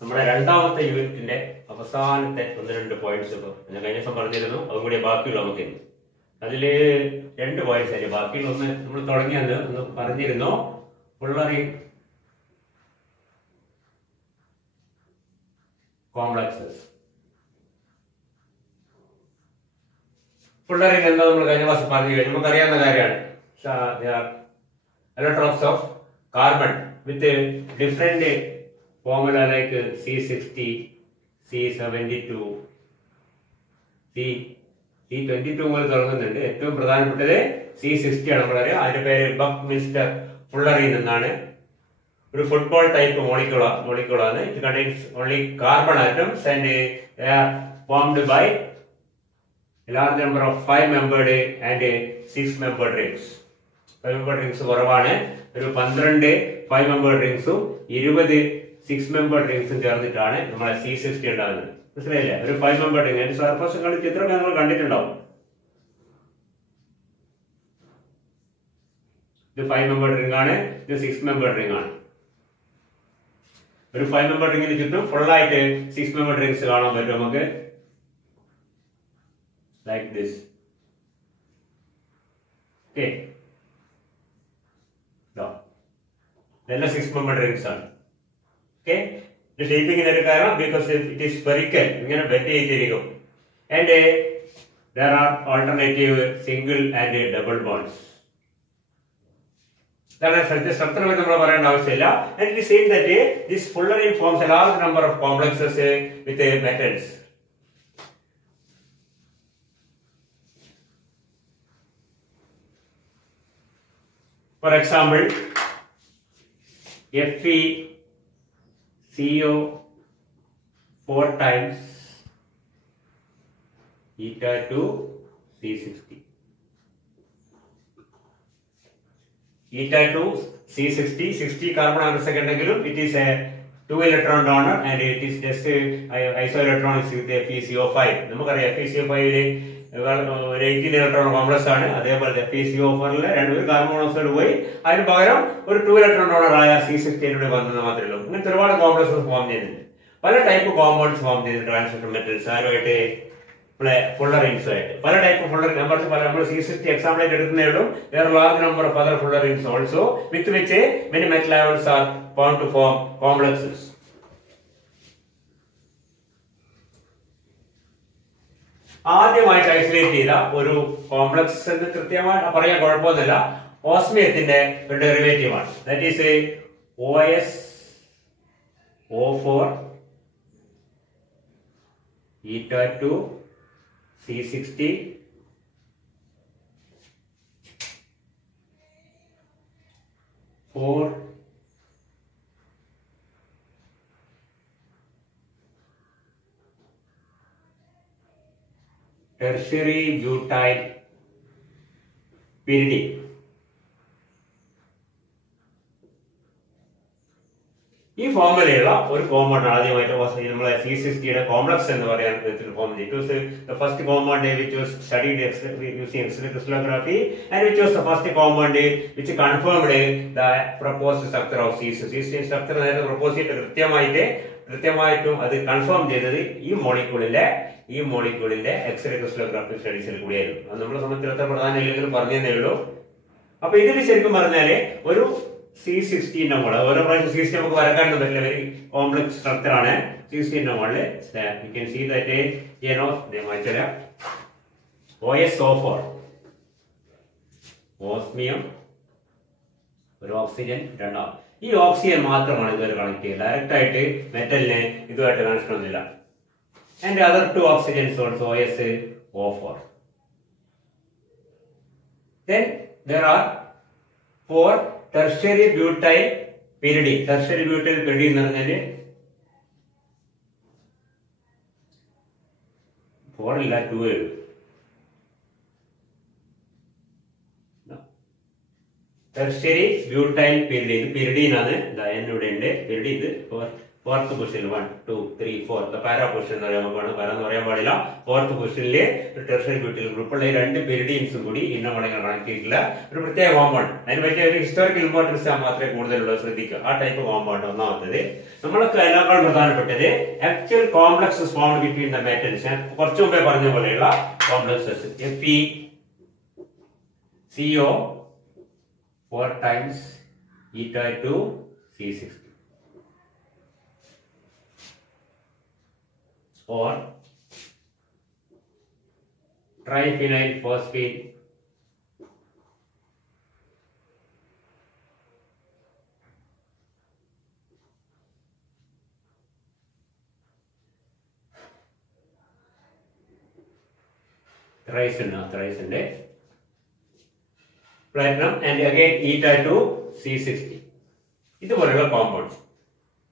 നമ്മുടെ രണ്ടാമത്തെ യൂണിറ്റിന്റെ അവസാനത്തെ 1-2 പോയിന്റ്സ് ഇപ്പോൾ ഞാൻ കഴിഞ്ഞ ദിവസം പറഞ്ഞിരുന്നു. അതും കൂടി ബാക്കിയുള്ള നമുക്ക് അതില് 2 പോയിന്റ്സ് ആയി. ബാക്കിയുള്ള ഒന്ന് നമ്മൾ തുടങ്ങിയത് ഒന്ന് പറഞ്ഞിരുന്നു. ഫുള്ളറി കോംപ്ലക്സസ്. ഫുള്ളറി എന്താ നമ്മൾ കഴിഞ്ഞ ക്ലാസ് പറഞ്ഞു കഴിഞ്ഞു. നമുക്കറിയാവുന്ന കാര്യമാണ്. electrons of carbon with different formula like C60, C72, C22 മുതൽ തുടങ്ങുന്നുണ്ട്. ഏറ്റവും പ്രധാനപ്പെട്ടത് C60 ആണ്. നമ്മളറിയാം അതിന്റെ പേര് ബക്ക് മിസ്റ്റർ ഫുള്ളറിൽ നിന്നാണ്. ഒരു ഫുട്ബോൾ ടൈപ്പ് മോളിക്യൂളാണ്. It contains only carbon atoms and they are formed by a large number of 5-membered and 6-membered rings. 5-membered rings കുറവാണ്. ഒരു 12 5-membered ringsഉം 20 6-membered ringsഉം ചേർന്നിട്ടാണ് നമ്മളെ C60 ഉണ്ടാകുന്നത്. മനസ്സിലായില്ലേ? ഒരു 5-membered ring അതിന്റെ സർഫസ് കണ്ട് ചിത്രം നിങ്ങൾ കണ്ടിട്ടുണ്ടാവും. ഇത് 5-membered ring ആണ്. ഇത് 6-membered ring ആണ്. ഒരു 5-membered ringന് ചുറ്റും ഫുൾ ആയിട്ട് 6-membered rings കാണാൻ പറ്റും നമുക്ക്. Like this. Okay. ഇതെല്ലാം 6-membered rings ആണ്. ഓക്കെ, ഇത് ഷേപ്പിങ്ങിന് ഒരു കാരണം ബിക്കോസ് ഇറ്റ് ഈസ് സ്ഫെറിക്കൽ, ഇങ്ങനെ ബെൻഡ് ചെയ്തിരിക്കും. And there are alternative single and double bonds. ഇതാണ് സ്ട്രക്ചർ നമ്മൾ പറയേണ്ട ആവശ്യമില്ല. And it is seen that this fullerene forms a large number of complexes with metals. For example, FeCO 4 times eta 2 C60. Eta 2 C60, 60 carbon per second എങ്കിലും it is a 2 electron donor and it is just isoelectronics with FeCO5. നമുക്കറിയാം FeCO5 ഒരു 18 electron complex ആണ്. അതേപോലെ FeCO4 രണ്ടൊരു carbon monoxide പോയി അതിന് പകരം ഒരു 2 electron donor ആയ C60 വന്നത് മാത്രമേ ഉള്ളൂ. ഇങ്ങനത്തെ ഒരുപാട് കോംപ്ലക്സസ് ഫോം ചെയ്യുന്നുണ്ട്. പല ടൈപ്പ് കോമ്പൗണ്ട്സ് ഫോം ചെയ്തിട്ടുണ്ട്. ട്രാൻസിസ്റ്റർ മെറ്റൽസ് ആരുമായിട്ട് ഫുള്ളറിൻസ് ആയിട്ട് പല ടൈപ്പ് ഫുള്ളറിൻ നമ്മൾ C60 എക്സാമ്പിൾ ആയിട്ട് എടുക്കുന്നേ ഉള്ളൂ. there are large number of other fullerenes also with which many metal ions are bound to form complexes. ആദ്യമായിട്ട് ഐസൊലേറ്റ് ചെയ്ത ഒരു കോംപ്ലക്സ് എന്ന് കൃത്യമായിട്ട് പറയാൻ കുഴപ്പമൊന്നുമില്ല. ഓസ്മിയത്തിന്റെ ഒരു ഡെറിവേറ്റീവ് ആണ്. That is OSO4 eta 2 C60 4 tertiary butyl pyridine. ഈ ഫോർമുലയുള്ള ഒരു കോമ്പൗണ്ട് ആദ്യമായിട്ട് നമ്മളെ C60 കോംപ്ലക്സ് എന്ന് പറയാൻ ഫോം ചെയ്തു. It was the first compound which was studied using X-ray crystallography and which was the first compound which confirmed the proposed structure of C60 structure. നേരത്തെ propose ചെയ്തിട്ട് കൃത്യമായിട്ടും അത് കൺഫേം ചെയ്തത് ഈ മോളിക്യൂളിന്റെ എക്സ്റേ ക്രിസ്റ്റലോഗ്രാഫി സ്റ്റഡീസിൽ കൂടിയായിരുന്നു. അത് നമ്മളെ സംബന്ധിച്ച് എത്ര പ്രധാനമില്ലെങ്കിലും പറഞ്ഞതേ ഉള്ളൂ. അപ്പൊ ഇതിൽ ശരിക്കും പറഞ്ഞാല് ഒരു C60 മോള് ഓരോ പ്രാവശ്യം C60 നമുക്ക് വരക്കാനൊന്നും പറ്റില്ല. വെരി കോംപ്ലക്സ് സ്ട്രക്ചർ ആണ്. C60 മോളില് you can see that OSO4 osmium, ഒരു ഓക്സിജൻ, രണ്ടാം ഈ ഓക്സിജൻ മാത്രമാണ് ഇതുവരെ കണക്ട് ചെയ്യുന്നത്. ഡയറക്റ്റ് ആയിട്ട് മെറ്റലിന് ഇതുമായിട്ട് കണക്ഷൻ ഒന്നുമില്ല. And other 2 oxygens also OSO4. Then there are 4 tertiary butyl pyridine. Tertiary butyl pyridine എന്ന് പറഞ്ഞാല് 4 ഇല്ല 2 tertiary butyl pyridine. pyridine ആണ്. ഇവിടെ ഉണ്ട് pyridine. ഇത് ഫോർത്ത് പൊസിഷൻ 1 2 3 4 പാരാ പൊസിഷൻ എന്ന് പറയാൻ നമുക്ക് പാര എന്ന് പറയാൻ പാടില്ല. ഫോർത്ത് പൊസിഷനിലെ ടെർഷ്യറി ബ്യൂട്ടിൽ ഗ്രൂപ്പുള്ള ഈ രണ്ട് പെരിഡിയൻസും കൂടി ഇന്ന മോഡലിൽ കണക്ട് ചെയ്തിട്ടുള്ള ഒരു പ്രത്യേക കോമ്പൗണ്ട്. അതിന് പറ്റിയ ഒരു ഹിസ്റ്റോറിക്കൽ ഇമ്പോർട്ടൻസ് മാത്രമേ കൂടുതലുള്ളൂ, ശ്രദ്ധിക്കുക. ആ ടൈപ്പ് കോമ്പൗണ്ട് ഒന്നാമത്തത്. നമ്മൾക്ക് അതിനേക്കാൾ പ്രധാനപ്പെട്ടത് actual complexes found between the metals. ഞാൻ കുറച്ചു മുമ്പേ പറഞ്ഞ പോലെയുള്ള complexes FeCO 4 times eta2 C60 or triphenyl phosphate thrice platinum and again eta2 C60 ഇതുപോലുള്ള കോമ്പൗണ്ട്.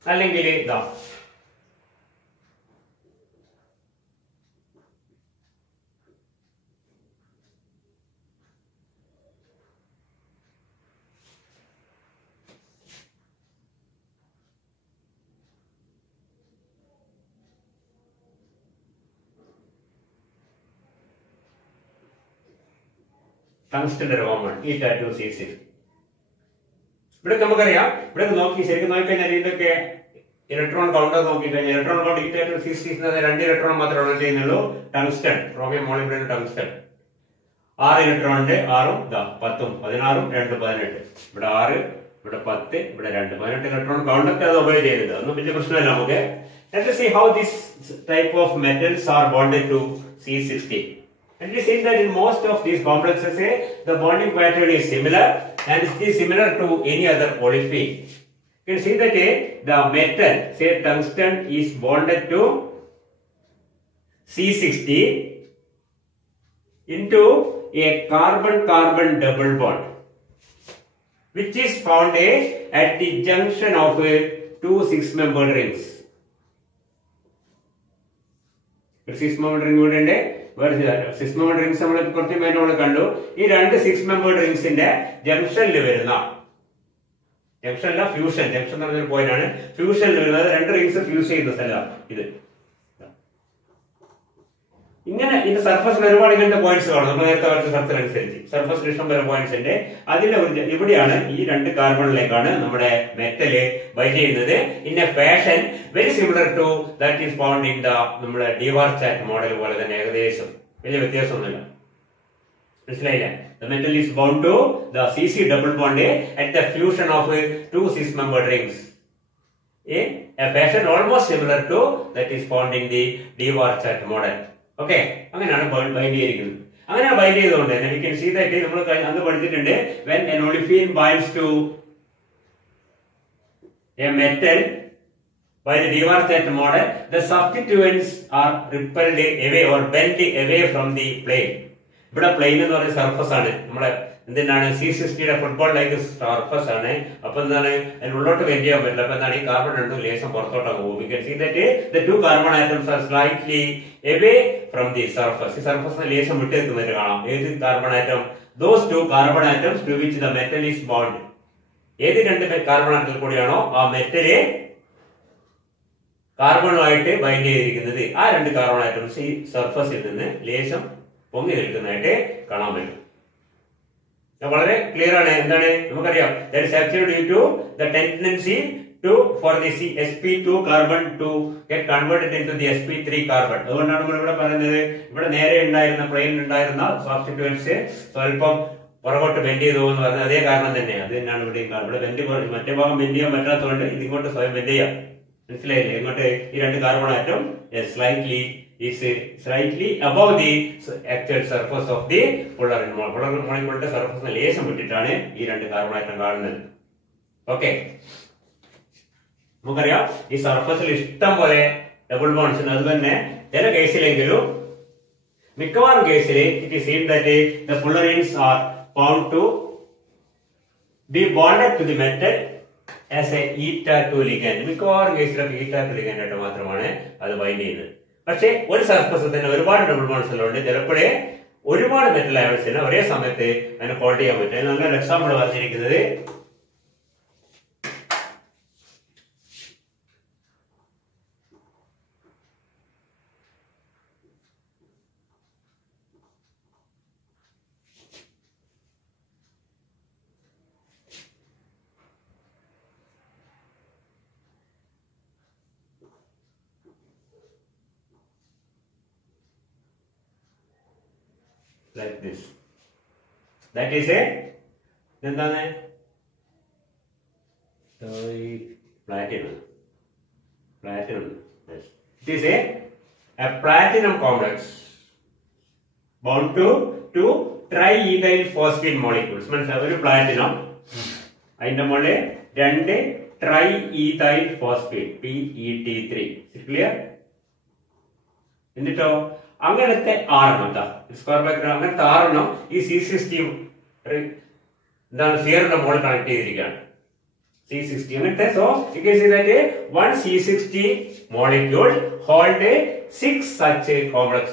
അല്ലെങ്കിൽ ഇതാ ടങ്സ്റ്റന്റെ കോമ്പൗണ്ട് eta2 C60. ഇവിടെ നമുക്കറിയാം, ഇവിടെ ശരിക്കും നോക്കിക്കഴിഞ്ഞാൽ ഇതിന്റെയൊക്കെ ഇലക്ട്രോൺ കൗണ്ടർ നോക്കിക്കഴിഞ്ഞാൽ electron count eta2 C60 2 electron മാത്രമേ ചെയ്യുന്നുള്ളൂ. ടങ്സ്റ്റൺ ക്രോമിയം മോളിബ്ഡൻ ടങ്സ്റ്റൺ 6 ഇലക്ട്രോണിന്റെ 6ഉം 10ഉം 16ഉം 2 18. ഇവിടെ 6 ഇവിടെ 10 ഇവിടെ 2 18 ഇലക്ട്രോൺ കൗണ്ടൊക്കെ അത് ഉപയോഗം ചെയ്യുന്നുണ്ട്. അതൊന്നും വലിയ പ്രശ്നമല്ല നമുക്ക്. Let us see how this type of metals are bonded to C60. And we see that in most of these complexes, the bonding pattern is similar and it is similar to any other olefin. You can see that the metal, say tungsten, is bonded to C60 into a carbon-carbon double bond, which is found at the junction of 2 6-membered rings. 6-membered ring കൂടെ six membered rings നമ്മൾ കുറച്ച് മേനോട് കണ്ടു. ഈ രണ്ട് 6-membered റിംഗ്സിന്റെ ജംഗ്ഷനിൽ വരുന്ന ജംഗ്ഷനല്ല fusion, junction എന്ന് പറഞ്ഞൊരു പോയിന്റ് ആണ്. ഫ്യൂഷനിൽ വരുന്നത് രണ്ട് റിംഗ്സ് ഫ്യൂസ് ചെയ്യുന്ന സ്ഥലമാണ് ഇത്. ഇങ്ങനെ ഇതിന്റെ സർഫസിൽ ഒരുപാട് ഇങ്ങനത്തെ പോയിന്റ്സ് കാണും. നമ്മൾ നേരത്തെ വരച്ച സർഫസ് അനുസരിച്ച് സർഫസിൽ ഇഷ്ടം പോലെ പോയിന്റ്സ് ഉണ്ട്. അതിന്റെ ഇവിടെയാണ് ഈ രണ്ട് കാർബണിലേക്കാണ് നമ്മുടെ മെറ്റല് ബൈൻഡ് ചെയ്യുന്നത്. In a fashion very similar to that is found in the നമ്മുടെ ഡിവാർചാറ്റ് മോഡൽ പോലെ തന്നെ, ഏകദേശം വലിയ വ്യത്യാസമൊന്നുമില്ല. മനസ്സിലായില്ലേ? The metal is bound to the CC double bond at the fusion of 2 6-membered rings. A fashion almost similar to that is found in the Dvorak model. Okay, അങ്ങനെയാണ് bind ചെയ്തിരിക്കുന്നത്. അങ്ങനെ bind ചെയ്തുകൊണ്ട് തന്നെ we can see that നമ്മൾ അന്ന് പഠിച്ചിട്ടുണ്ട്, when an olefin binds to a metal by the Dvorak model, the substituents are repelled away or bent away from the plane. ഇവിടെ plain എന്ന് പറയുന്ന സർഫസ് ആണ്. നമ്മളെ എന്തിനാണ് C60 ഫുട്ബോൾ ലൈക്ക് സർഫസ് ആണ്. അപ്പൊ എന്താണ് അതിനുള്ളോട്ട് വെന്റ് ചെയ്യാൻ പറ്റില്ല. അപ്പൊ എന്താണ് ഈ കാർബൺ രണ്ടും ലേശം പുറത്തോട്ടാണ് പോകും. We can see that the two carbon atoms are slightly away from the surface. ഈ സർഫസിനെ ലേശം വിട്ട് നിൽക്കുന്നതിന് കാണാം. ഏത് carbon atom? Those two carbon atoms to which the metal is bound. ഏത് രണ്ട് കാർബൺ ആറ്റത്തിൽ കൂടിയാണോ ആ മെറ്റല് കാർബണുമായിട്ട് ബൈൻഡ് ചെയ്തിരിക്കുന്നത്, ആ രണ്ട് കാർബൺ ആറ്റംസ് ഈ സർഫസിൽ നിന്ന് ലേശം പൊങ്ങി നിൽക്കുന്നതായിട്ട് കാണാൻ പറ്റും. വളരെ ക്ലിയർ ആണ്. എന്താണ് നമുക്കറിയാം, that is actually due to the tendency to for the sp2 carbon to get converted into the sp3 carbon. അതുകൊണ്ടാണ് നമ്മൾ ഇവിടെ പറയുന്നത്, ഇവിടെ നേരെ ഉണ്ടായിരുന്ന പ്ലെയിനിൽ ഉണ്ടായിരുന്ന സബ്സ്റ്റിറ്റ്യൂവൻസ് സ്വല്പം പുറകോട്ട് ബെൻഡ് ചെയ്തു എന്ന് പറഞ്ഞത് അതേ കാരണം തന്നെ. അത് തന്നെയാണ് ഇവിടെയും ഇവിടെ ബെൻഡ് മറ്റേ ഭാഗം ബെൻഡ് ചെയ്യാൻ പറ്റാത്തതുകൊണ്ട് ഇതിങ്ങോട്ട് സ്വയം ബെൻഡ് ചെയ്യാം. മനസ്സിലായില്ലേ? ഇങ്ങോട്ട് ഈ രണ്ട് carbon atom slightly above the actual surface of the polar molecule surface ലേശം വിട്ടിട്ടാണ് ഈ രണ്ട് കാർബൺ ആറ്റം കാണുന്നത്. ഓക്കെ, നമുക്കറിയാം ഈ സർഫസിൽ ഇഷ്ടം പോലെ ഡബിൾ ബോണ്ട്സ് ഉണ്ട്. അത് തന്നെ ചില കേസിലെങ്കിലും മിക്കവാറും കേസിൽ it is seen that the fullerenes are found to be bonded to the metal as a eta2 ligand. മിക്കവാറും കേസിലൊക്കെ eta2 ligand ആയിട്ട് മാത്രമാണ് അത് ബൈൻഡ് ചെയ്യുന്നത്. പക്ഷെ ഒരു സർഫസിൽ തന്നെ ഒരുപാട് ഡബിൾ ബോണ്ട്സ് ഉള്ളതുകൊണ്ട് ചിലപ്പോഴേ ഒരുപാട് മെറ്റൽ അയോൺസിനെ ഒരേ സമയത്ത് അതിനെ ഹോൾഡ് ചെയ്യാൻ പറ്റും. നല്ലൊരു എക്സാമ്പിൾ പറഞ്ഞിരിക്കുന്നത് like this. That is a എന്താണ് platinum. Yes. It is a platinum complex bound to two triethyl phosphine molecules. മനസ്സിലാവും, ഒരു പ്ലാറ്റിനം അതിന്റെ മുകളിൽ രണ്ട് triethyl phosphate PET3. ക്ലിയർ? എന്നിട്ടോ അങ്ങനത്തെ ആറെണ്ണം സ്ക്വയർ ബ്രാക്കറ്റ് അങ്ങനത്തെ ആറെണ്ണം ഈ C60 എന്താണ് സ്ഫിയറിന്റെ മുകളിൽ കണക്ട് ചെയ്തിരിക്കുകയാണ്. C60 അങ്ങനത്തെ. So you can see that one C60 molecule hold 6 such complex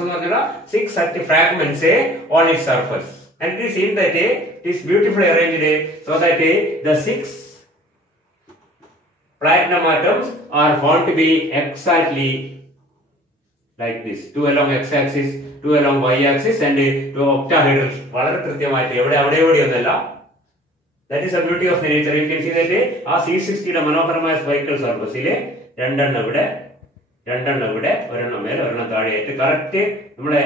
എന്ന് പറഞ്ഞാൽ 6 such fragments on its surface, and it is seen that it is beautifully arranged so that the 6 platinum atoms are found to be exactly like this, 2 along x-axis, 2 along y-axis, and 2 octahedrals. വളരെ കൃത്യമായിട്ട് എവിടെയൊന്നല്ല. That is the beauty of the nature. You can see that ആ C60 യുടെ മനോഹരമായ സ്പൈക്കൽ സർഫസിലെ രണ്ടെണ്ണം ഇവിടെ, ഒരെണ്ണം മേലെ ഒരെണ്ണം താഴെയായിട്ട് കറക്റ്റ് നമ്മുടെ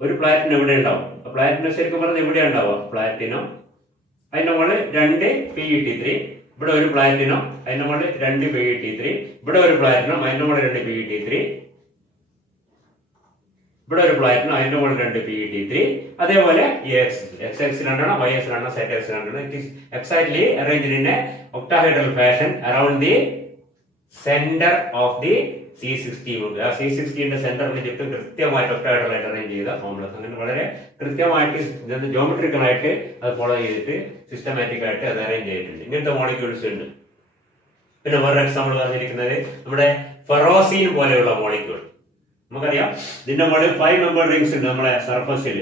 ഒരു പ്ലാറ്റിനം ഇവിടെ ഉണ്ടാവും. പ്ലാറ്റിനം ശരിക്കും പറഞ്ഞാൽ ഇവിടെ ഉണ്ടാവുക പ്ലാറ്റിനം, അതിന്റെ മുകളിൽ 2 PET3, ഇവിടെ ഒരു പ്ലാറ്റിനം, അതിന്റെ മുകളിൽ 2 PET3, ഇവിടെ ഒരു പ്ലാറ്റിനം, അതിന്റെ മുകളിൽ 2 PET3, ഇവിടെ ഒരു പ്ലാറ്റിനം, അതിന്റെ മുകളിൽ 2 PET3. അതേപോലെ x രണ്ടെണ്ണം, y രണ്ടെണ്ണം, z രണ്ടെണ്ണം. It is exactly arranged in A octahedral fashion around the centre of the C60. ആ C60ന്റെ സെന്ററിന് ചുറ്റും കൃത്യമായിട്ട് ഒക്ടാഹെഡ്രൽ ആയിട്ട് അറേഞ്ച് ചെയ്ത കോംപ്ലക്സ്. അങ്ങനെ വളരെ കൃത്യമായിട്ട് ജോമെട്രിക്കൽ ആയിട്ട് അത് ഫോളോ ചെയ്തിട്ട് സിസ്റ്റമാറ്റിക് ആയിട്ട് അത് അറേഞ്ച് ചെയ്തിട്ടുണ്ട്. ഇങ്ങനത്തെ മോളിക്യൂൾസ് ഉണ്ട്. പിന്നെ വേറെ എക്സാമ്പിൾ പറഞ്ഞിരിക്കുന്നത് നമ്മുടെ ഫെറോസീൻ പോലെയുള്ള മോളിക്യൂൾ. നമുക്കറിയാം ഇതിന്റെ മുകളിൽ 5 മെമ്പേർഡ് റിംഗ്സ് ഉണ്ട് നമ്മുടെ സർഫസിൽ.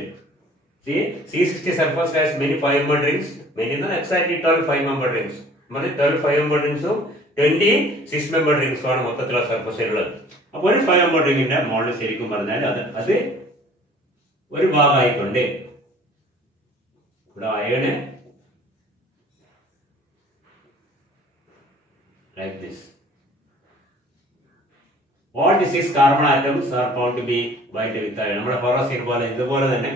C60 surface has many 5 membered rings. Many എന്നാൽ എക്സാക്ട്ലി 12 5 മെമ്പേർഡ് റിംഗ്സ്. 12 5 മെമ്പേർഡ് റിംഗ്സും 20 6 മെമ്പേർഡ് റിംഗ്സും ആണ് മൊത്തത്തിലുള്ള സർഫസിലുള്ളത്. അപ്പോൾ ഒരു 5 മെമ്പേർഡ് റിംഗിന്റെ മോളിൽ ശരിക്കും പറഞ്ഞാൽ അത് ഒരു ഭാഗമായിക്കൊണ്ട് ഇവിടെ iron like this. All the 6 carbon atoms are found to be white with iron. നമ്മുടെ ഫെറോസീൻ പോലെ ഇതുപോലെ തന്നെ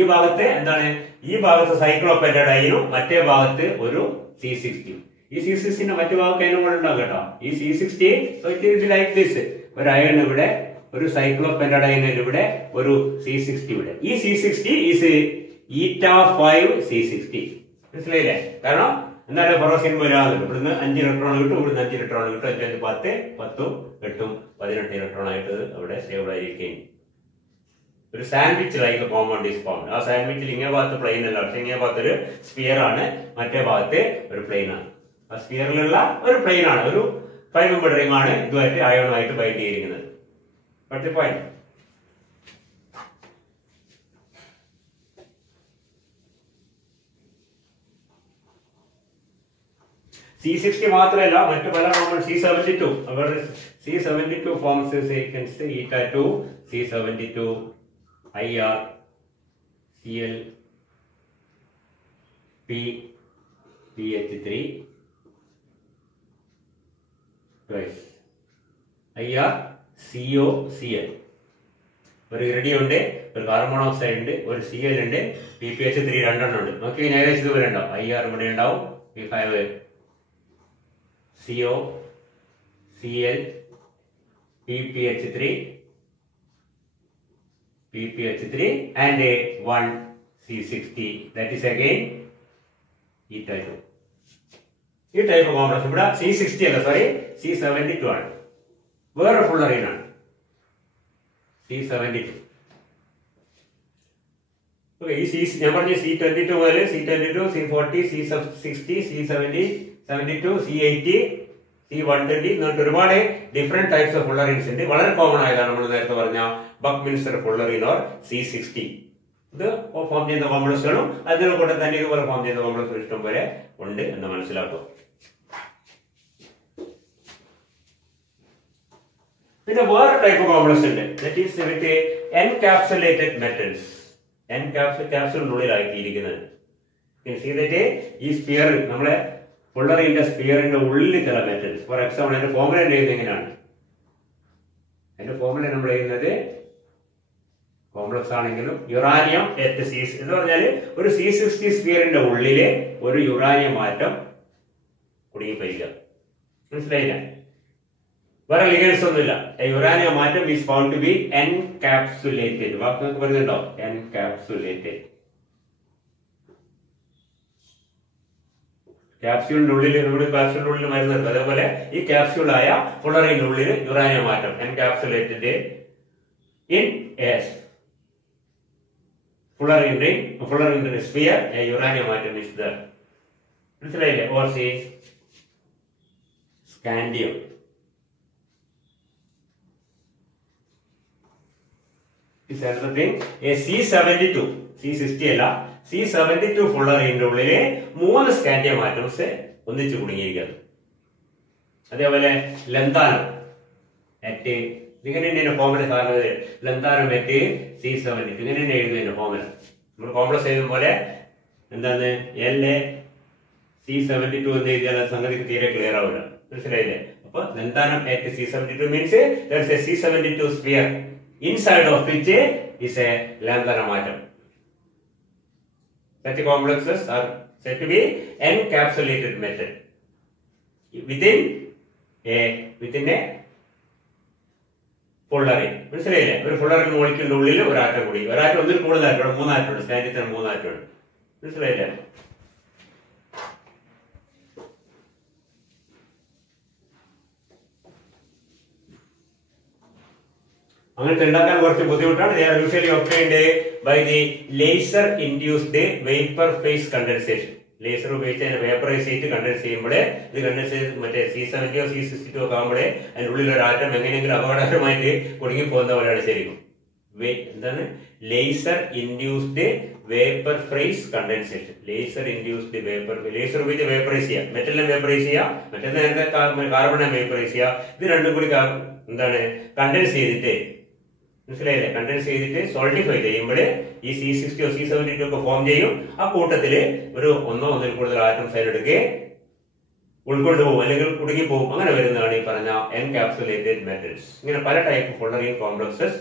ഈ ഭാഗത്ത് എന്താണ്, ഈ ഭാഗത്ത് സൈക്ലോപെന്റഡൈനും മറ്റേ ഭാഗത്ത് ഒരു C60. ഈ C60ന്റെ മറ്റു ഭാഗത്ത് അതിനും കൂടെ ഉണ്ടാവും കേട്ടോ. ഈ C60 ലൈക്ക് ദിസ്, ഒരു അയൺ ഇവിടെ, ഒരു സൈക്ലോപെന്റഡൈൻ ഇവിടെ, ഒരു C60 ഇവിടെ. ഈ C60 ഈസ് eta5C60. മനസ്സിലായില്ലേ? കാരണം എന്നാലും ഫെറോസീൻ വരാതെ ഇവിടുന്ന് 5 ഇലക്ട്രോൺ കിട്ടും, ഇവിടുന്ന് 5 ഇലക്ട്രോൺ കിട്ടും. 5 10 10 8 18 ഇലക്ട്രോൺ ആയിട്ട് അവിടെ സ്റ്റേബിൾ ആയിരിക്കും. ഒരു sandwich like compound is formed. ആ സാൻഡ്വിച്ചിൽ ഇങ്ങേ ഭാഗത്ത് പ്ലെയിൻ അല്ല, പക്ഷെ ഇങ്ങേ ഭാഗത്ത് ഒരു സ്ഫിയർ ആണ്, മറ്റേ ഭാഗത്ത് ഒരു പ്ലെയിൻ ആണ്. ആ സ്ഫിയറിലുള്ള ഒരു പ്ലെയിൻ ആണ്, ഒരു 5 മെമ്പേർഡ് റിംഗ് ആണ് ഇതുമായിട്ട് അയോണുമായിട്ട് ബൈൻഡ് ചെയ്തിരിക്കുന്നത്. പക്ഷേ പോയിന്റ് C60 മാത്രമല്ല, മറ്റു പല compound C72 C72 forms sequence eta2 C72 IR Cl PH3 twice IR CO Cl. ഒരു ഇറിഡിയം ഉണ്ട്, ഒരു കാർബൺ മോണോക്സൈഡ് ഉണ്ട്, ഒരു Cl ഉണ്ട്, PPH3 രണ്ടെണ്ണം ഉണ്ട്. നോക്കി ഏകദേശം ഇതുപോലെ ഉണ്ടാവും. IR ഇവിടെ ഉണ്ടാവും, P5 CO Cl PPH3 and 1 C60. That is again eta2. ഈ ടൈപ്പ് കോംപ്ലക്സ് ഇവിടെ C60 അല്ല, സോറി C72 ആണ്. വേറെ ഫുള്ളറിൻ ആണ് C72. ഓക്കെ, ഈ ഞാൻ പറഞ്ഞ C22 മുതൽ C22 C40 C60 C70 72 C80 C120 എന്നിട്ട് ഒരുപാട് ഡിഫറെന്റ് ടൈപ്സ് ഓഫ് ഫുള്ളറിൻസ് ഉണ്ട്. വളരെ കോമൺ ആയതാണ് നമ്മൾ നേരത്തെ പറഞ്ഞ ബക്മിൻസ്റ്റർ ഫുള്ളറിൻ ഓർ C60. ഇത് ഫോം ചെയ്യുന്ന കോംപ്ലക്സുകളും അതിന്റെ കൂടെ തന്നെ ഇതുപോലെ ഫോം ചെയ്യുന്ന കോംപ്ലക്സുകൾ ഇഷ്ടം പോലെ ഉണ്ട് എന്ന് മനസ്സിലാക്കുക. പിന്നെ വേറെ ടൈപ്പ് കോംപ്ലക്സ് ഉണ്ട്, that is with encapsulated metals. ക്യാപ്സുലിനുള്ളിലാക്കിയിരിക്കുന്നത്. ഈ സ്പിയർ നമ്മളെ ഫുള്ളറിന്റെ സ്പിയറിന്റെ ഉള്ളിൽ ചില മെറ്റൽസ്, ഫോർ എക്സാമ്പിൾ അതിന്റെ ഫോർമുല എഴുതുന്നത് എങ്ങനെയാണ്? അതിന്റെ ഫോർമുല നമ്മൾ എഴുതുന്നത് കോംപ്ലക്സ് ആണെങ്കിലും യുറാനിയം അറ്റ് സി എന്ന് പറഞ്ഞാൽ ഒരു C60 സ്ഫിയറിന്റെ ഉള്ളിലെ ഒരു യുറാനിയം ആറ്റം കുടുങ്ങിപ്പോയില്ല. മനസ്സിലായില്ല? വേറെ ലിഗൻസ് ഒന്നുമില്ല. Uranium atom is found to be encapsulated. വാക്ക് പറയുന്നുണ്ടോ? എൻകാപ്സുലേറ്റഡ്. ക്യാപ്സ്യൂളിന്റെ ഉള്ളിൽ നമ്മുടെ ക്യാപ്സ്യൂളിന്റെ ഉള്ളിൽ മരുന്നുണ്ട്. അതേപോലെ ഈ ക്യാപ്സ്യൂളായ ഫുള്ളറിന്റെ ഉള്ളിൽ uranium atom encapsulated in S fullerene ring, fullerene sphere, a uranium atom is there. മനസ്സിലായില്ലേ? Or say scandium. Is another thing. A C72, C60 അല്ല, C72 fullerene ഉള്ളിലെ 3 scandium atoms ഒന്നിച്ചു കുടുങ്ങിയിരിക്കുന്നു. അതേപോലെ ലന്താനം at ഇങ്ങനെ തന്നെ ഫോമുല സാധനം ലന്താനം at C72 ഇങ്ങനെ തന്നെ എഴുതുന്നതിന്റെ ഫോമുല നമ്മൾ കോംപ്ലക്സ് എഴുതും പോലെ എന്താണ് LaC72 എന്ന് എഴുതിയാൽ സംഗതി തീരെ ക്ലിയർ ആവില്ല. മനസ്സിലായില്ലേ? അപ്പൊ ലന്താനം at C72 means there is a C72 sphere inside of which is a lanthanum atom. Such complexes are said to be encapsulated method within a fullerene. മനസ്സിലായില്ലേ? ഒരു ഫുള്ളറിൻ മോളിക്യൂളിന്റെ ഉള്ളിൽ ഒരു ആറ്റം കൂടി, ഒരാറ്റം ഒന്നിൽ കൂടുതൽ ആറ്റം, 3 ആറ്റമുണ്ട്. സ്കാൻഡിയത്തിന് 3 ആറ്റമുണ്ട്. മനസ്സിലായില്ലേ? അങ്ങനത്തെ ഉണ്ടാക്കാൻ കുറച്ച് ബുദ്ധിമുട്ടാണ്. They are usually obtained by the laser induced vapor phase condensation. Laser ഉപയോഗിച്ച് അതിനെ വേപ്പറൈസ് ചെയ്ത് കണ്ടൻസ് ചെയ്യുമ്പോഴേ ഇത് കണ്ടൻസ് ചെയ്ത് മറ്റേ C70 C62 ഒക്കെ ആകുമ്പോഴേ അതിൻ്റെ ഉള്ളിൽ ഒരു ആറ്റം എങ്ങനെയെങ്കിലും അപകടകരമായിട്ട് കുടുങ്ങി പോകുന്ന പോലെയാണ് ശരിക്കും. എന്താണ്? Laser induced vapour face condensation. Laser induced vapour, laser ഉപയോഗിച്ച് വേപ്പറൈസ് ചെയ്യാം. മെറ്റലിനെ വേപ്പറൈസ് ചെയ്യാം, മറ്റൊന്ന് നേരത്തെ കാർബണിനെ വേപ്പറൈസ് ചെയ്യാം. ഇത് രണ്ടും കൂടി എന്താണ് കണ്ടൻസ് ചെയ്തിട്ട്, മനസ്സിലായില്ലേ? കണ്ടൻസ് ചെയ്തിട്ട് സോൾഡിഫൈ ചെയ്യുമ്പോൾ ഈ C60 C72 ഒക്കെ ഫോം ചെയ്യും. ആ കൂട്ടത്തില് ഒരു ഒന്നിൽ കൂടുതൽ ആറ്റംസ് അതിലെടുക്കെ ഉൾക്കൊണ്ടു പോകും, അല്ലെങ്കിൽ കുടുങ്ങി പോകും. അങ്ങനെ വരുന്നതാണ് ഈ പറഞ്ഞ എൻകാപ്സുലേറ്റഡ് മെറ്റൽസ്. ഇങ്ങനെ പല type fullerene complexes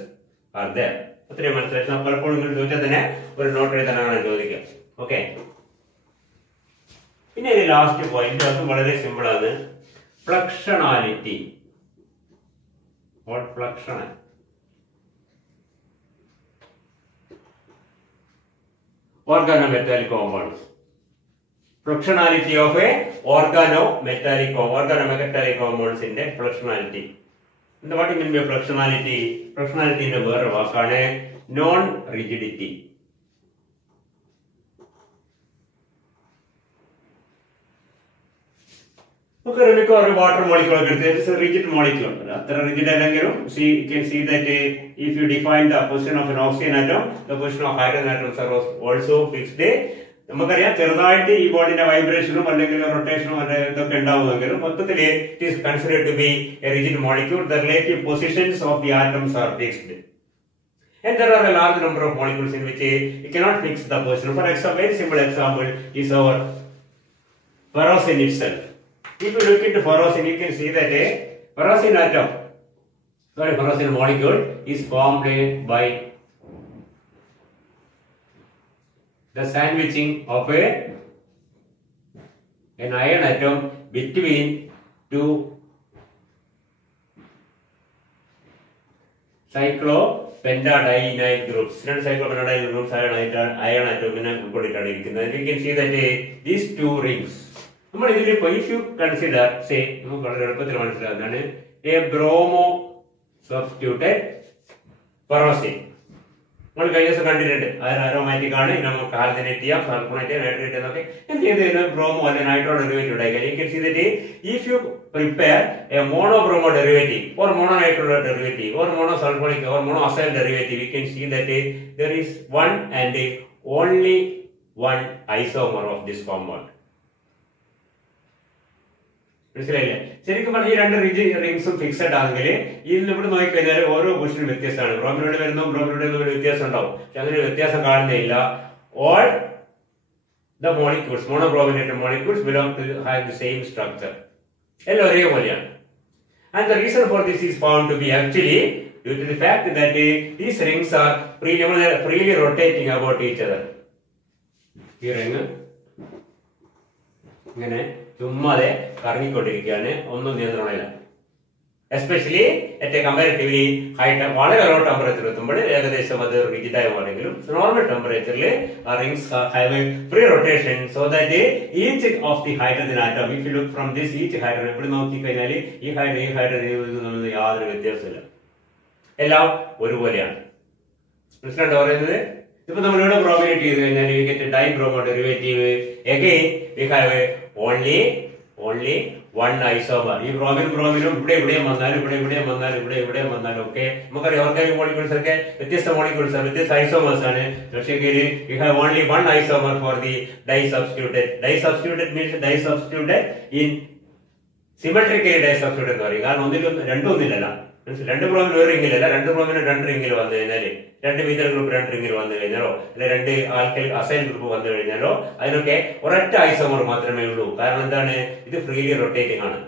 are there. അത്രയും മനസ്സിലാക്കി പലപ്പോഴും നിങ്ങൾ ചോദിച്ചാൽ തന്നെ ഒരു നോട്ട് എഴുതാനാണ് ചോദിക്കുക. ഓക്കെ, പിന്നെ ഒരു ലാസ്റ്റ് പോയിന്റ്, അത് വളരെ സിമ്പിൾ ആണ്. ഫ്ലക്ഷണാലിറ്റി. ഫ്ലക്ഷണൽ organometallic compounds. Fluxionality of a organometallic compounds in the fluxionality. And what mean by fluxionality? Fluxionality in the word വാക്കാണ് non-rigidity. Okay, remember a water molecule. It is a rigid molecule. After a rigid atom, you can see that if you define the position of an oxygen atom, the position of hydrogen atoms are also fixed. നമുക്കറിയാം ചെറുതായിട്ട് ഈ ബോഡിന്റെ വൈബ്രേഷനും അല്ലെങ്കിൽ റൊട്ടേഷനും ഇതൊക്കെ ഉണ്ടാവുമെങ്കിലും മൊത്തത്തിൽ it is considered to be a rigid molecule. The relative positions of the atoms are fixed. And there are a large number of molecules in which you cannot fix the position. For example, very simple example is our ferrocene itself. If you look into ferrocene, you can see that a ferrocene atom, ferrocene molecule is formed by the sandwiching of an iron atom between two cyclopentadienyl groups. Cyclopentadienyl groups iron atom. You can see that these two rings. If you consider, say, a bromo substituted ferrocene. We aromatic carbonate, sulfonate, and bromo and nitro derivative. You can see that if you prepare a monobromo derivative or mononitro derivative or monosulfonic or monoacyl derivative, you can see that there is one and only one isomer of this compound. മനസ്സിലായില്ലേ? ശരിക്കും പറഞ്ഞാൽ ഈ രണ്ട് റിംഗ്സും fixed ആണെങ്കിൽ ഇതിൽ ഇവിടെ നോക്കിക്കഴിഞ്ഞാൽ ഓരോ പൊസിഷനും വ്യത്യസ്തമാണ്. ബ്രോമിനോട് വരുന്നതും ബ്രോമിനോട് വ്യത്യാസം ഉണ്ടാവും. പക്ഷെ അങ്ങനെ വ്യത്യാസം കാണുന്നില്ല. All the molecules, monobrominated molecules belong to have the same structure. എല്ലാം ഒരേപോലെയാണ്. And the reason for this is found to be actually due to the fact that these rings are freely rotating about each other. ഈ ring ഇങ്ങനെ ചുമ്മാതെ കറങ്ങിക്കൊണ്ടിരിക്കുകയാണ്, ഒന്നും നിയന്ത്രണമില്ല. Especially at a comparatively high വളരെ low temperature എത്തുമ്പോൾ ഏകദേശം അത് റിജിഡായി മാറെങ്കിലും നോർമൽ ടെമ്പറേച്ചറിൽ rings have a free rotation so that each of the hydrogen atom if you look from this each hydrogen ഇവിടെ നോക്കിക്കഴിഞ്ഞാൽ ഈ ഹൈഡ്രജൻ യാതൊരു വ്യത്യാസമില്ല, എല്ലാം ഒരുപോലെയാണ്. മനസ്സിലാണ്ടോ പറയുന്നത്? ഇപ്പൊ നമ്മളിവിടെ ബ്രോമിനേറ്റ് ചെയ്ത് കഴിഞ്ഞാൽ you get dibromo derivative again we have only one isomer. ഈ ബ്രോമിനും ഇവിടെയും വന്നാലും ഇവിടെയും വന്നാലും ഒക്കെ നമുക്കറിയാം ഓർഗാനിക് മോളിക്യൂൾസ് ഒക്കെ വ്യത്യസ്ത മോളിക്യൂൾസ് ആണ്, വ്യത്യസ്ത ഐസോമേഴ്സ് ആണ്. പക്ഷേ you have only one isomer for the disubstituted. Disubstituted means disubstituted in symmetrically disubstituted എന്ന് പറയും. കാരണം രണ്ടും ഒന്നില്ലല്ലോ. രണ്ട് ബ്രോമിന് ഒരു റിംഗിലല്ല, രണ്ട് ബ്രോമിന് രണ്ട് റിംഗിൽ വന്നു കഴിഞ്ഞാല്, രണ്ട് മീഥൈൽ ഗ്രൂപ്പ് രണ്ട് റിംഗിൽ വന്നു കഴിഞ്ഞാലോ അല്ലെ രണ്ട് ആൽക്കൈൽ അസൈൽ ഗ്രൂപ്പ് വന്നു കഴിഞ്ഞാലോ അതിനൊക്കെ ഒരൊറ്റ ഐസോമർ മാത്രമേ ഉള്ളൂ. കാരണം എന്താണ്? ഇത് ഫ്രീലി റൊട്ടേറ്റിംഗ് ആണ്.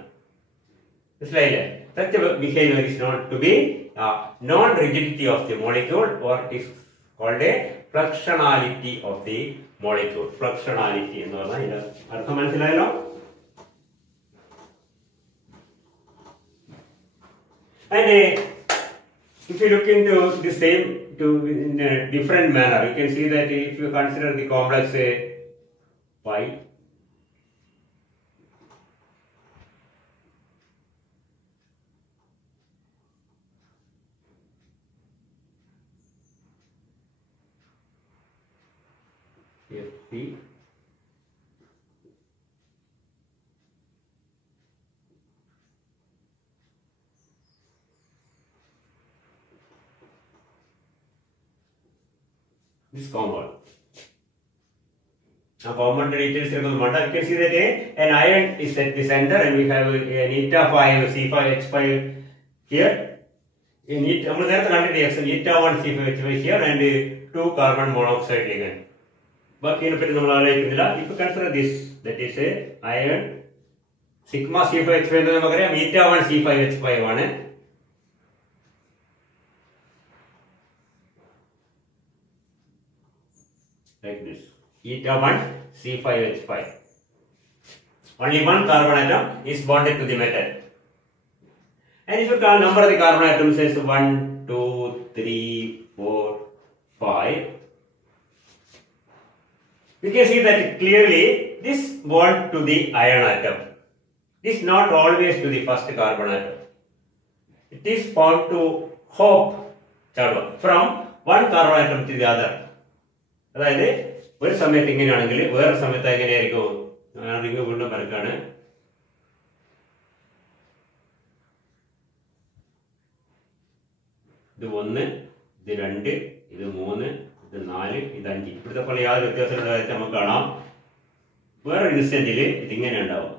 മനസ്സിലായില്ലേ? Such a behavior is known to be non-rigidity of the molecule, or it is called a fluxionality of the molecule. Fluxionality എന്ന് പറഞ്ഞാൽ ഇതിന്റെ അർത്ഥം മനസ്സിലായല്ലോ? And if you look into the same in a different manner, you can see that if you consider the complex pi, Fp this compound. Now compound details you can see that an iron is at the center and we have an eta 5 C5H5 here. In it eta 1 C5H5 here and 2 carbon monoxide again. But if you consider this, that is a iron sigma C5H5 eta 1 C5H5 one. Like this, eta 1 C5H5. Only one carbon atom is bonded to the metal. And if you number the carbon atoms as 1, 2, 3, 4, 5, we can see that clearly this bond to the iron atom is not always to the first carbon atom. It is found to hop from one carbon atom to the other. അതായത് ഒരു സമയത്ത് ഇങ്ങനെയാണെങ്കിൽ വേറെ സമയത്ത് എങ്ങനെയായിരിക്കും? Ring വീണ്ടും പരക്കാണ്. ഇത് 1, ഇത് 2, ഇത് 3, ഇത് 4, ഇത് 5. ഇവിടുത്തെ പോലെ യാതൊരു വ്യത്യാസമുള്ളതായിട്ട് നമുക്ക് കാണാം. വേറെ ഇൻസ്റ്റന്റില് ഇതിങ്ങനെ ഉണ്ടാവും,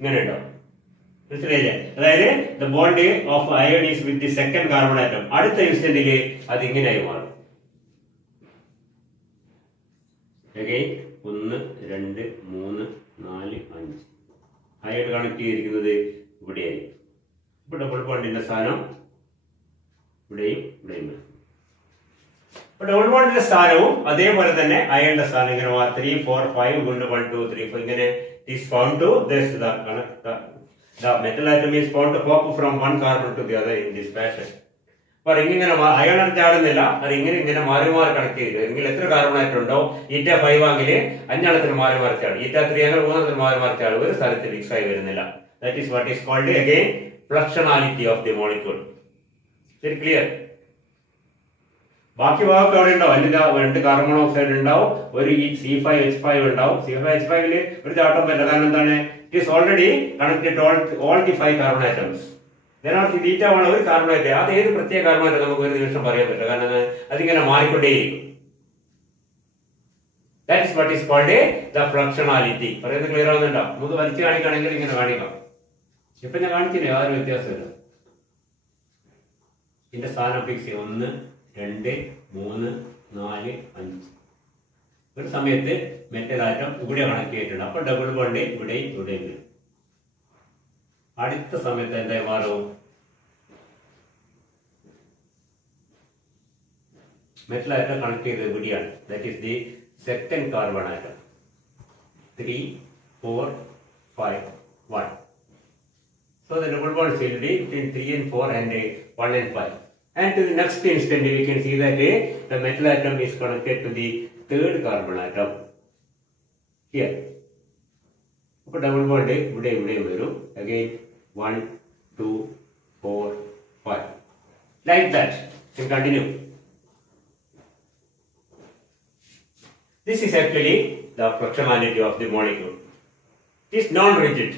ഇങ്ങനെ ഉണ്ടാവും. മനസ്സിലായില്ലേ? അതായത് the bond of iron is with the second carbon atom. അടുത്ത ഇൻസ്റ്റന്റില് അത് ഇങ്ങനെയായി മാറും. again 1, 2, 3, 4, 5 ആയിട്ട് കണക്ട് ചെയ്തിരിക്കുന്നത് ഇവിടെയായി. ഇപ്പൊ ഡബിൾ ബോണ്ടിന്റെ സ്ഥാനം ഇവിടെയും ഇവിടെയും. അപ്പൊ ഡബിൾ ബോണ്ടിന്റെ സ്ഥാനവും അതേപോലെ തന്നെ അയണിന്റെ സ്ഥാനം ഇങ്ങനെ 3, 4, 5 വീണ്ടും 1, 2, 3, 4 ഇങ്ങനെ is found to this the metal atom is found to hop from one carbon to the other in this fashion. അപ്പൊ ഇങ്ങനെ അയൺ ചാടുന്നില്ല, അത് ഇങ്ങനെ മാറി കണക്ട് ചെയ്തു. എങ്കിൽ എത്ര കാർബൺ ആറ്റം ഉണ്ടോ? ഈറ്റ 5 ആണെങ്കിൽ 5 എണ്ണത്തിന് മാറി ചാടും. ഈറ്റ 3 ആണെങ്കിൽ 3 എണ്ണത്തിന് മാറി ചാടും. ഒരു സ്ഥലത്ത് ഫിക്സ് ആയി വരുന്നില്ല. That is what is called again fluxionality of the molecule. Is it clear? ബാക്കി ഭാഗമൊക്കെ അവിടെ ഉണ്ടാവും. അല്ലെങ്കിൽ 2 കാർബൺ മോണോക്സൈഡ് ഉണ്ടാവും, ഒരു C5H5 ഉണ്ടാവും. C5H5 ഒരു ചാട്ടം പറ്റില്ല. കാരണം എന്താണ്? It is already connected to all the 5 carbon atoms. Then our theta one ഒരു കാർബൺ ആറ്റം, അത് ഏത് പ്രത്യേക കാർബൺ ആറ്റം നമുക്ക് ഒരു നിമിഷം പറയാൻ പറ്റില്ല. കാരണം അതിങ്ങനെ മാറിക്കൊണ്ടേയിരിക്കും. That is what is called the fluxionality. പറയുന്നത് ക്ലിയർ ആവുന്നുണ്ടോ? നമുക്ക് വരച്ച് കാണിക്കുകയാണെങ്കിൽ ഇങ്ങനെ കാണിക്കാം. ഇപ്പൊ ഞാൻ കാണിച്ചില്ലേ, യാതൊരു വ്യത്യാസമില്ല. ഇതിന്റെ സ്ഥാനം ഫിക്സ് ചെയ്യും. 1, 2, 3, 4, 5. ഒരു സമയത്ത് മെറ്റൽ ആറ്റം ഇവിടെ കണക്ട് ചെയ്തിട്ടുണ്ട്. അപ്പൊ ഡബിൾ ബോണ്ട് ഇവിടെയും ഇവിടെയും വരും. അടുത്ത സമയത്ത് എന്തായി മാറും? മെറ്റൽ ആറ്റം കണക്ട് ചെയ്ത് എവിടെയാണ്? That is the second carbon atom. 3, 4, 5, 1. So the double bonds will be between 3 and 4 and 1 and 5. And to the next instant we can see that the metal atom is connected to the third carbon atom here. So double bond ഇവിടെ വരും. Again 1, 2, 4, 5. Like that. You can continue. This is actually the fluxionality of the molecule. It is non-rigid.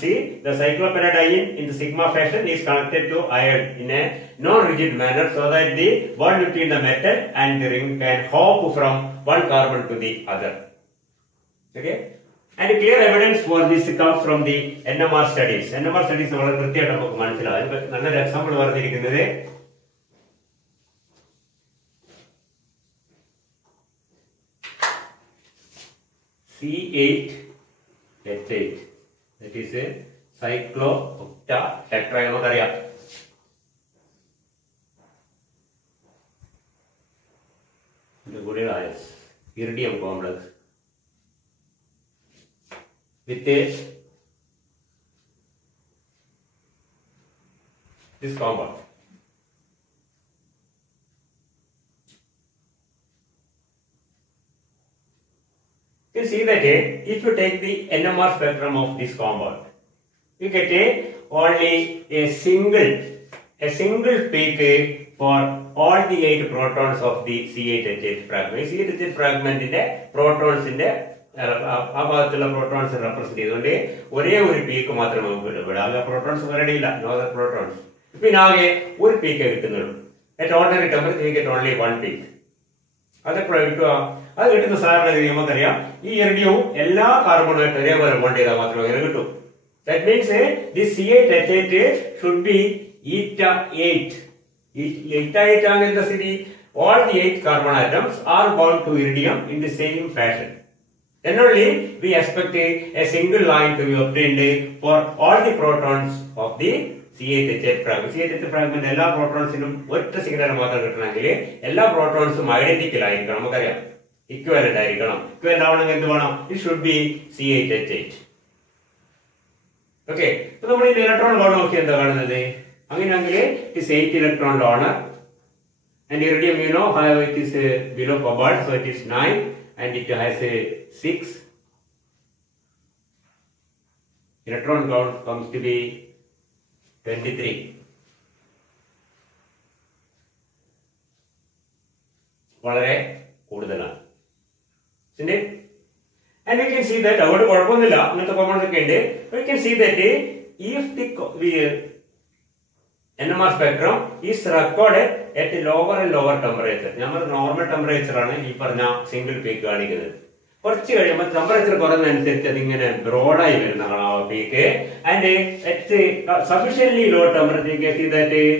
See, the cyclopentadiene in the sigma fashion is connected to iron in a non-rigid manner so that the bond between the metal and the ring can hop from one carbon to the other. Okay? And clear evidence for this comes from the NMR studies. NMR studies നമ്മൾ കൃത്യമായിട്ട് നമുക്ക് മനസ്സിലാവും. നല്ലൊരു example പറഞ്ഞിരിക്കുന്നത് C8H8. That is a cyclooctatetra നമുക്കറിയാം. Iridium complex with this compound. You see that if you take the NMR spectrum of this compound, you get only a single peak for all the 8 protons of the C8H8 fragment. C8H8 fragment in the protons in the ഭാഗത്തുള്ള protons represent ചെയ്തുകൊണ്ട് ഒരേ ഒരു peak മാത്രമേ നമുക്ക് കിട്ടും. ഇവിടെ ആകെ protons വേറെ ഇല്ല, നോ അതർ പ്രോട്ടോൺസ്. പിന്നെ ആകെ ഒരു പീക്ക് കിട്ടുന്നുള്ളൂ. At ordinary temperature get only 1 peak. അതെപ്പോഴാണ് കിട്ടുക? അത് കിട്ടുന്ന സാധാരണ ഗതി നമുക്കറിയാം, ഈ ഇറിഡിയവും എല്ലാ കാർബണുമായിട്ട് ഒരേപോലെ ബോണ്ട് ചെയ്താൽ മാത്രമേ അങ്ങനെ കിട്ടൂ. That means this C8H8 should be eta 8. Eta 8 ആണെങ്കിൽ all the 8 carbon atoms are bound to iridium in the same fashion. Then only we expect a single line to be obtained for all the protons of the C8H8 fragment. C8H8 fragment എല്ലാ പ്രോട്ടോൺസിനും ഒറ്റ signal മാത്രം കിട്ടണമെങ്കിൽ എല്ലാ പ്രോട്ടോൺസും identical ആയിരിക്കണം. നമുക്കറിയാം equivalent ആയിരിക്കണം. Equivalent ആവണമെങ്കിൽ എന്ത് വേണം? It should be C8H8. Okay, അപ്പൊ നമ്മൾ ഈ ഇലക്ട്രോൺ ലോൺ നോക്കി എന്താ കാണുന്നത്? അങ്ങനെയാണെങ്കിൽ it is 8 electron donor and iridium you know how it is below cobalt, so it is 9 and it has a 6. Electron count comes to be 23. വളരെ കൂടുതലാണ്. And we can see that അവിടെ കുഴപ്പമൊന്നുമില്ല, അങ്ങനത്തെ compounds ഒക്കെ ഉണ്ട്. We can see that if the NMR spectrum is recorded at lower and lower temperature. നമ്മൾ normal temperature ആണ് ഈ പറഞ്ഞ സിംഗിൾ പീക്ക് കാണിക്കുന്നത്. കുറച്ച് കഴിയുമ്പോൾ ടെമ്പറേച്ചർ കുറയുന്നതനുസരിച്ച് അതിങ്ങനെ ബ്രോഡായി വരുന്ന കാണാം peak. And at sufficiently low temperature you can see that it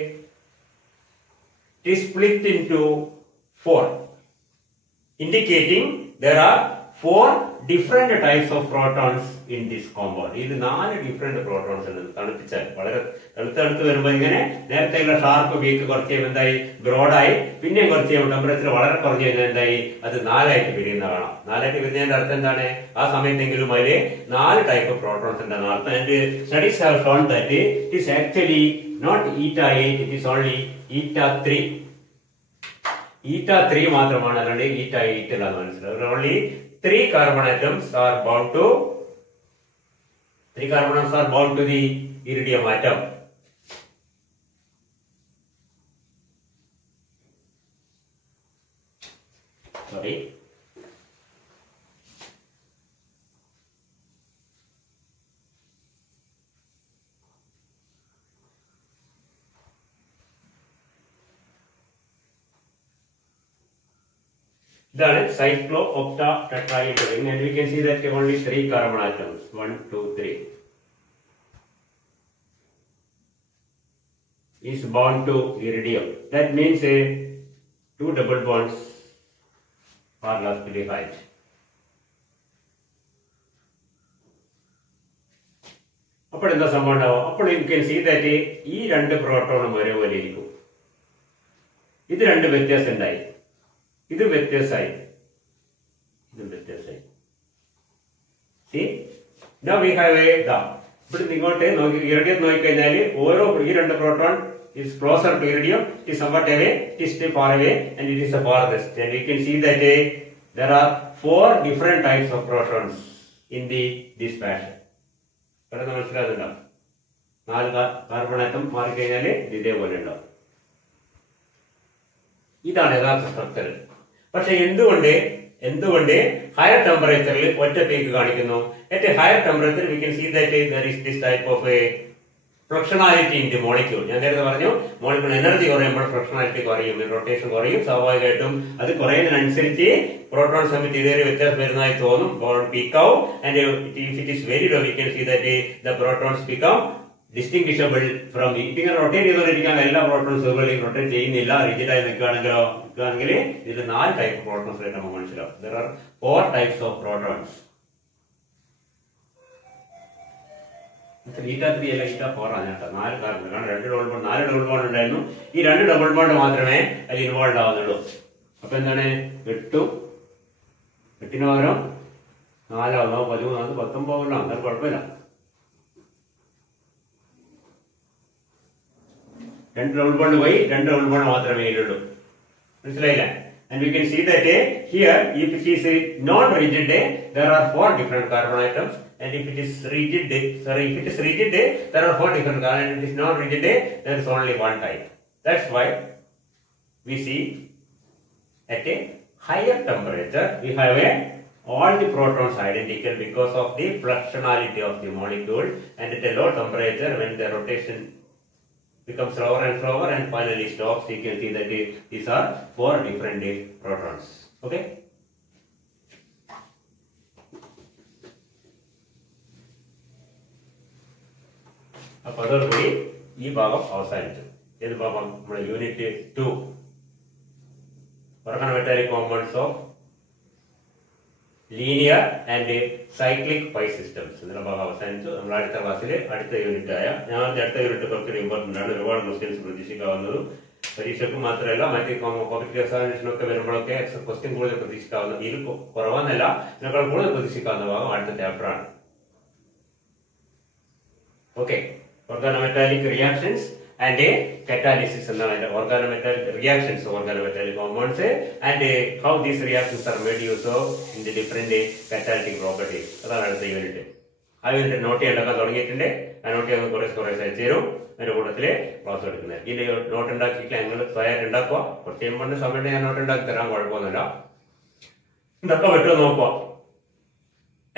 is split into 4, indicating there are 4 different types of protons in this compound. ഇത് 4 ഡിഫറെന്റ് പ്രോട്ടോൺസ് ഉണ്ട്. തണുപ്പിച്ചാൽ വളരെ തണുത്ത് വരുമ്പോൾ ഇങ്ങനെ നേരത്തെയുള്ള ഷാർപ്പ് പീക്ക് കുറച്ച് കഴിയുമ്പോൾ എന്തായി ബ്രോഡായി, പിന്നെയും കുറച്ച് കഴിയുമ്പോൾ ടെമ്പറേച്ചർ വളരെ കുറഞ്ഞു കഴിഞ്ഞാൽ എന്തായി അത് 4ആയിട്ട് പിരിയുന്ന കാണാം. 4ആയിട്ട് പിരിഞ്ഞതിന്റെ അർത്ഥം എന്താണ്? ആ സമയത്തെങ്കിലും അതിൽ 4 ടൈപ്പ് ഓഫ് പ്രോട്ടോൺസ് ഉണ്ടെന്ന് അർത്ഥം. And studies have shown that it is actually not eta 8, it is only eta 3. eta 3 മാത്രമാണ്, അല്ലാണ്ട് eta 8 അല്ലാന്ന് മനസ്സിലാവും. only 3 carbon atoms are bound to the iridium atom. Sorry. Then cyclooctatetraene ring, and we can see that only 3 carbon atoms, 1, 2, 3, is bound to iridium. That means 2 double bonds are left behind. അപ്പോൾ എന്താ സംഭവം ഉണ്ടാവും? അപ്പോൾ you can see that ഈ രണ്ട് പ്രോട്ടോണും ഒരേപോലെ ഇരിക്കും. ഇത് രണ്ട് വ്യത്യാസം ഉണ്ടായി, ഇത് വ്യത്യാസമായി, ഇതും വ്യത്യാസമായി. Now we have a ഇവിടെ ഇങ്ങോട്ട് നോക്കി ഇറിഡിയം നോക്കിക്കഴിഞ്ഞാൽ ഓരോ ഈ രണ്ട് proton is closer to iridium, it is somewhat away, it is still far away, and it is the farthest. And we can see that there are 4 different types of protons in this fashion. പെട്ടെന്ന് മനസ്സിലാകുന്നുണ്ടോ? 4 carbon atom മാറിക്കഴിഞ്ഞാൽ ഇതേപോലെ ഉണ്ടാവും. ഇതാണ് യഥാർത്ഥ structure. പക്ഷെ എന്തുകൊണ്ട് higher ടെമ്പറേച്ചറിൽ ഒറ്റ പീക്ക് കാണിക്കുന്നു? At higher temperature we can see that there is this type of a fluxionality in the molecule. ഞാൻ നേരത്തെ പറഞ്ഞു മോളിക്യൂൾ എനർജി കുറയുമ്പോൾ ഫ്ലക്ഷണാലിറ്റി കുറയും, റൊട്ടേഷൻ കുറയും. സ്വാഭാവികമായിട്ടും അത് കുറയുന്നതിനനുസരിച്ച് പ്രോട്ടോൺസ് തമ്മിൽ ഇതേ വ്യത്യാസം വരുന്നതായി തോന്നും. പീക്ക് ആവും. And if it is very low we can see that the protons become distinguishable from ഇങ്ങനെ റൊട്ടേറ്റ് ചെയ്തുകൊണ്ടിരിക്കാൻ എല്ലാ പ്രോട്ടോൺസുകളും റൊട്ടേറ്റ് ചെയ്യുന്നില്ല, റിജിഡായി നിൽക്കുകയാണെങ്കിൽ ഇതിൽ 4 ടൈപ്പ് പ്രോട്ടോൺസ് ആയിട്ട് നമുക്ക് മനസ്സിലാവും. There are 4 types of protons. θ3 അല്ല θ4 ആണ് കേട്ടോ. 4 കാർബൺ, കാരണം 4 ഡബിൾ ബോണ്ട് ഉണ്ടായിരുന്നു. ഈ 2 ഡബിൾ ബോണ്ട് മാത്രമേ അതിൽ ഇൻവോൾവ് ആവുന്നുള്ളൂ. അപ്പൊ എന്താണ് 8 8ന് പകരം 4 ആവുന്നോ 13 19 അത് കുഴപ്പമില്ല. 2 ഡബിൾ ബോണ്ട് പോയി 2 ഡബിൾ ബോണ്ട് മാത്രമേ ഇതിലുള്ളൂ. മനസ്സിലായില്ലേ? And we can see that here if it is non-rigid there are 4 different carbon atoms, and if it is rigid there are 4 different carbon, and if it is non-rigid there is only one type. That's why we see at a higher temperature we have all the protons identical because of the fluxionality of the molecule, and at a low temperature when the rotation becomes slower and slower and finally stops, you can see that these are 4 different protons. Okay. അപ്പോൾ അതോടുകൂടി ഈ ഭാഗം അവസാനിച്ചു. ഏത് ഭാഗം? നമ്മുടെ unit 2 organometallic compounds of linear and cyclic pi systems എന്നുള്ള ഭാഗം അവസാനിച്ചു. നമ്മൾ അടുത്ത ക്ലാസ്സിൽ അടുത്ത യൂണിറ്റ് ആയ അടുത്ത യൂണിറ്റ് കുറച്ചുകൂടി ഇമ്പോർട്ടന്റ് ആണ്. ഒരുപാട് ക്വസ്റ്റ്യൻസ് പ്രതീക്ഷിക്കാവുന്നതും പരീക്ഷയ്ക്ക് മാത്രമല്ല മറ്റ് പബ്ലിക് എക്സാമിനേഷനൊക്കെ വരുമ്പോഴൊക്കെ ക്വസ്റ്റ്യൻ കൂടുതൽ പ്രതീക്ഷിക്കാവുന്ന, ഇതിൽ കുറവെന്നല്ല ഇതിനേക്കാൾ കൂടുതൽ പ്രതീക്ഷിക്കാവുന്ന ഭാഗം അടുത്ത ചാപ്റ്റർ ആണ്. Okay. organometallic reactions and catalysis and organometallic reactions, organometallic compounds, and how these reactions are made use of in the different catalytic properties. അതാണ് അടുത്ത യൂണിറ്റ്. ആ യൂണിറ്റ് നോട്ട് ചെയ്യാൻ തുടങ്ങിയിട്ടുണ്ട്. ആ നോട്ട് ചെയ്യാൻ കുറേ അയച്ചുതരും. അതിന്റെ കൂട്ടത്തില് ക്ലാസ് എടുക്കുന്നത്. ഈ നോട്ട് ഉണ്ടാക്കിയിട്ട് ഞങ്ങൾ സ്വയം ഉണ്ടാക്കുക. കുറച്ച് കഴിയുമ്പോൾ സമയത്ത് ഞാൻ നോട്ട് ഉണ്ടാക്കി തരാൻ കുഴപ്പമൊന്നുമില്ല. ഇതൊക്കെ പറ്റുമോ നോക്കുക.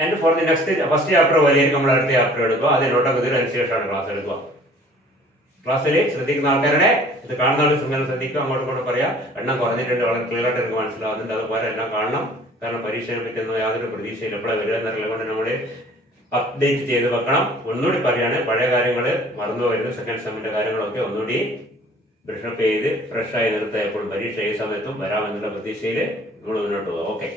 And for the next first chapter വലിയായിരിക്കും നമ്മൾ അടുത്ത ചാപ്റ്റർ എടുക്കുക. അത് നോട്ടൊക്കെ ഇതിന് അതിനുശേഷമാണ് ക്ലാസ് എടുക്കുക. ക്ലാസ്സിൽ ശ്രദ്ധിക്കുന്ന ആൾക്കാരുടെ ഇത് കാണുന്ന ആൾ നിങ്ങൾ ശ്രദ്ധിക്കുക. അങ്ങോട്ടും ഇങ്ങോട്ടും പറയാം. എണ്ണം കുറഞ്ഞിട്ടുണ്ട്, വളരെ ക്ലിയർ ആയിട്ട് എനിക്ക് മനസ്സിലാവുന്നുണ്ട്. അതുപോലെ എല്ലാം കാണണം. കാരണം പരീക്ഷയെ പറ്റുന്ന യാതൊരു പ്രതീക്ഷയില്ല. എപ്പോഴാണ് വരിക എന്നറിയില്ല. കൊണ്ട് നമ്മൾ അപ്ഡേറ്റ് ചെയ്ത് വെക്കണം. ഒന്നുകൂടി പറയാണ്, പഴയ കാര്യങ്ങൾ മറന്നു വരുന്നത്, സെക്കൻഡ് സെമ്മിന്റെ കാര്യങ്ങളൊക്കെ ഒന്നുകൂടി ബ്രഷപ്പ് ചെയ്ത് ഫ്രഷ് ആയി നിർത്തുക. എപ്പോഴും പരീക്ഷ ഈ സമയത്തും വരാമെന്നുള്ള പ്രതീക്ഷയിൽ നമ്മൾ മുന്നോട്ട് പോകാം. ഓക്കെ.